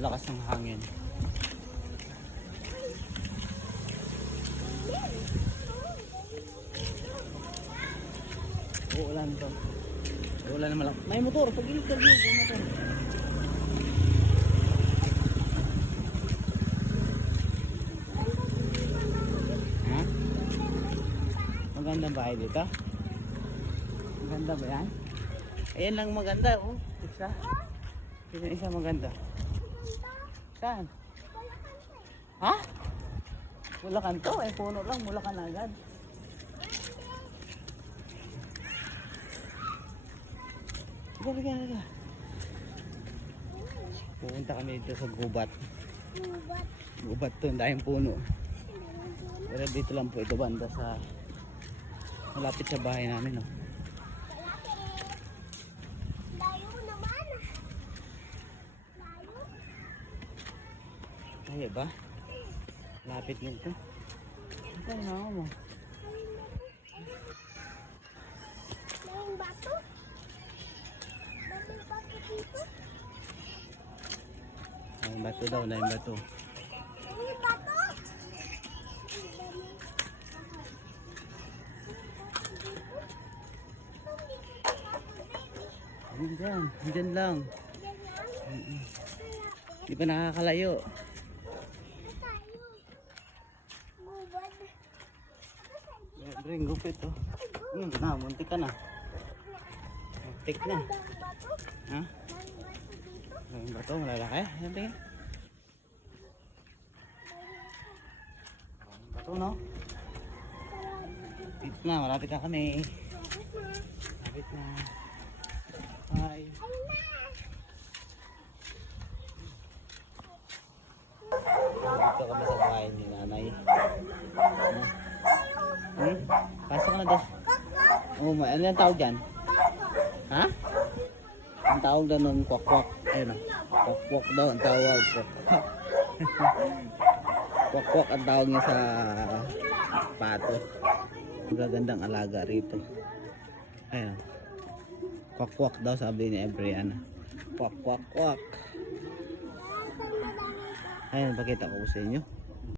Lakas ng hangin. Uulan to. Uulan na malaki. May motor. Pag gilid ka dito. May motor. Ha? Magandang bahay dito? Maganda ba yan? Ayan lang maganda. Oh. Isa. Isa maganda. Saan? Ha? Bulacan to. Eh puno lang. Bulacan agad. Liga. Pupunta kami dito sa gubat. Gubat to, dahil puno. Pero dito lang po ito banda sa malapit sa bahay namin, no. Layo naman. Layo. Kaya ba? Lapit nito. Ito na mo. Layong bato. Layong bato daw, layong bato. Layong bato. Diyan lang. Di pa nakakalayo. Ring gupit oh. Muntik ka na. Muntik na. Ha? Layong bato, malalaki. Ayan tingin. Layong bato, no? Dito na, malapit na kami. Malapit na. Hi. Dito kami sa bahay ni nanay. Pasok ka na doon. Oh, ano yung tawag dyan? Ha? Ang tawag daw nun, kwak-kwak. Ayun o. Kwak-kwak daw ang tawag. Kwak-kwak. Kwak-kwak ang tawag niya sa pato. Magagandang alaga rito. Ayun. Kwak-kwak daw sabi ni Ebriana. Kwak-kwak-kwak. Ayun, pakita ko sa inyo.